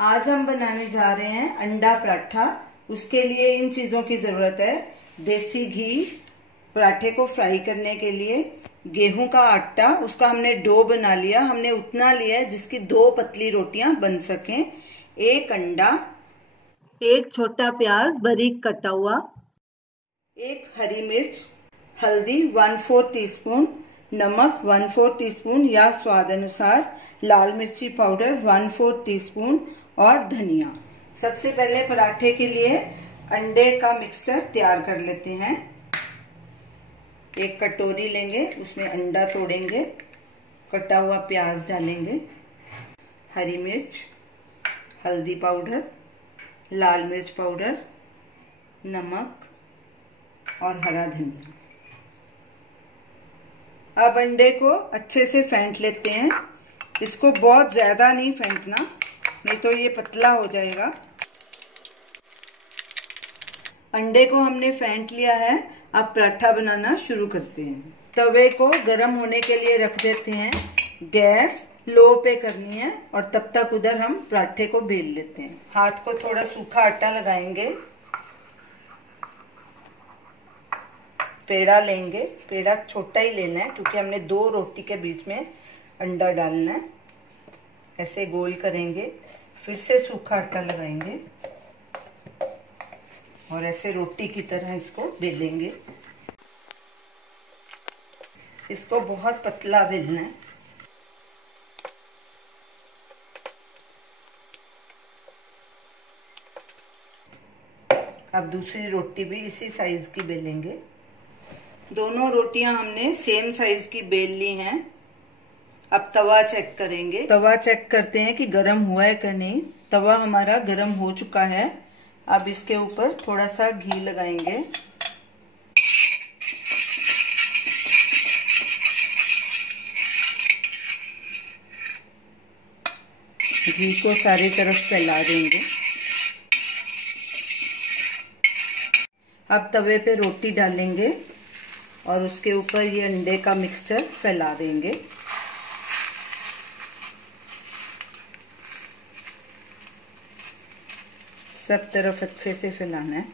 आज हम बनाने जा रहे हैं अंडा पराठा। उसके लिए इन चीज़ों की ज़रूरत है। देसी घी पराठे को फ्राई करने के लिए, गेहूं का आटा, उसका हमने डो बना लिया, हमने उतना लिया है जिसकी 2 पतली रोटियां बन सकें, 1 अंडा, 1 छोटा प्याज बारीक कटा हुआ, 1 हरी मिर्च, हल्दी 1/4 टीस्पून, नमक 1/4 टीस्पून या स्वाद अनुसार, लाल मिर्ची पाउडर 1/4 टीस्पून और धनिया। सबसे पहले पराठे के लिए अंडे का मिक्सचर तैयार कर लेते हैं। एक कटोरी लेंगे, उसमें अंडा तोड़ेंगे, कटा हुआ प्याज डालेंगे, हरी मिर्च, हल्दी पाउडर, लाल मिर्च पाउडर, नमक और हरा धनिया। अब अंडे को अच्छे से फेंट लेते हैं। इसको बहुत ज्यादा नहीं फेंटना, नहीं तो ये पतला हो जाएगा। अंडे को हमने फेंट लिया है। अब पराठा बनाना शुरू करते हैं। तवे को गरम होने के लिए रख देते हैं। गैस लो पे करनी है और तब तक उधर हम पराठे को बेल लेते हैं। हाथ को थोड़ा सूखा आटा लगाएंगे, पेड़ा लेंगे। पेड़ा छोटा ही लेना है क्योंकि हमने 2 रोटी के बीच में अंडा डालना है। ऐसे गोल करेंगे, फिर से सूखा आटा लगाएंगे और ऐसे रोटी की तरह इसको बेलेंगे। इसको बहुत पतला बेलना है। अब दूसरी रोटी भी इसी साइज की बेलेंगे। दोनों रोटियां हमने सेम साइज की बेल ली हैं। अब तवा चेक करेंगे। तवा चेक करते हैं कि गरम हुआ है कि नहीं। तवा हमारा गरम हो चुका है। अब इसके ऊपर थोड़ा सा घी लगाएंगे। घी को सारी तरफ फैला देंगे। अब तवे पे रोटी डालेंगे और उसके ऊपर ये अंडे का मिक्सचर फैला देंगे। सब तरफ अच्छे से फैलाना है।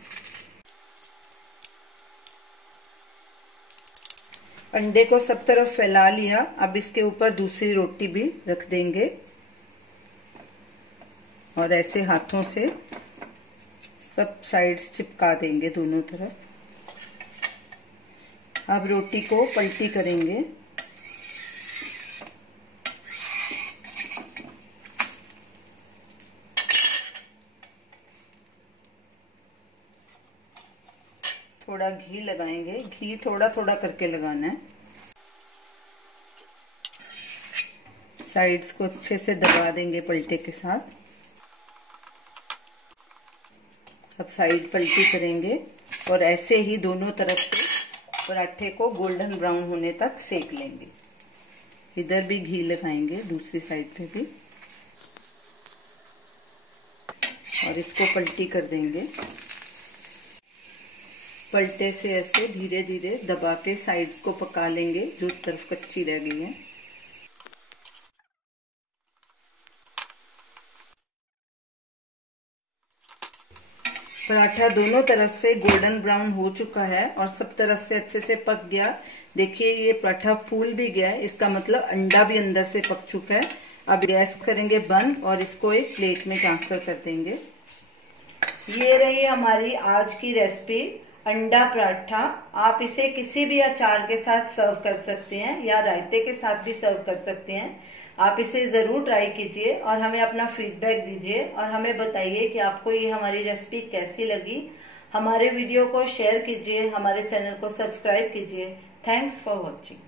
अंडे को सब तरफ फैला लिया। अब इसके ऊपर दूसरी रोटी भी रख देंगे और ऐसे हाथों से सब साइड्स चिपका देंगे दोनों तरफ। अब रोटी को पलटी करेंगे। थोड़ा घी लगाएंगे। घी थोड़ा थोड़ा करके लगाना है। साइड्स को अच्छे से दबा देंगे पलटे के साथ। अब साइड पलटी करेंगे और ऐसे ही दोनों तरफ से पराठे को गोल्डन ब्राउन होने तक सेक लेंगे। इधर भी घी लगाएंगे, दूसरी साइड पे भी, और इसको पलटी कर देंगे। पलटे से ऐसे धीरे धीरे दबा के साइड्स को पका लेंगे जो तरफ कच्ची रह गई है। पराठा दोनों तरफ से गोल्डन ब्राउन हो चुका है और सब तरफ से अच्छे से पक गया। देखिए ये पराठा फूल भी गया है, इसका मतलब अंडा भी अंदर से पक चुका है। अब गैस करेंगे बंद और इसको एक प्लेट में ट्रांसफर कर देंगे। ये रही हमारी आज की रेसिपी, अंडा पराठा। आप इसे किसी भी अचार के साथ सर्व कर सकते हैं या रायते के साथ भी सर्व कर सकते हैं। आप इसे जरूर ट्राई कीजिए और हमें अपना फीडबैक दीजिए और हमें बताइए कि आपको ये हमारी रेसिपी कैसी लगी। हमारे वीडियो को शेयर कीजिए, हमारे चैनल को सब्सक्राइब कीजिए। Thanks for watching.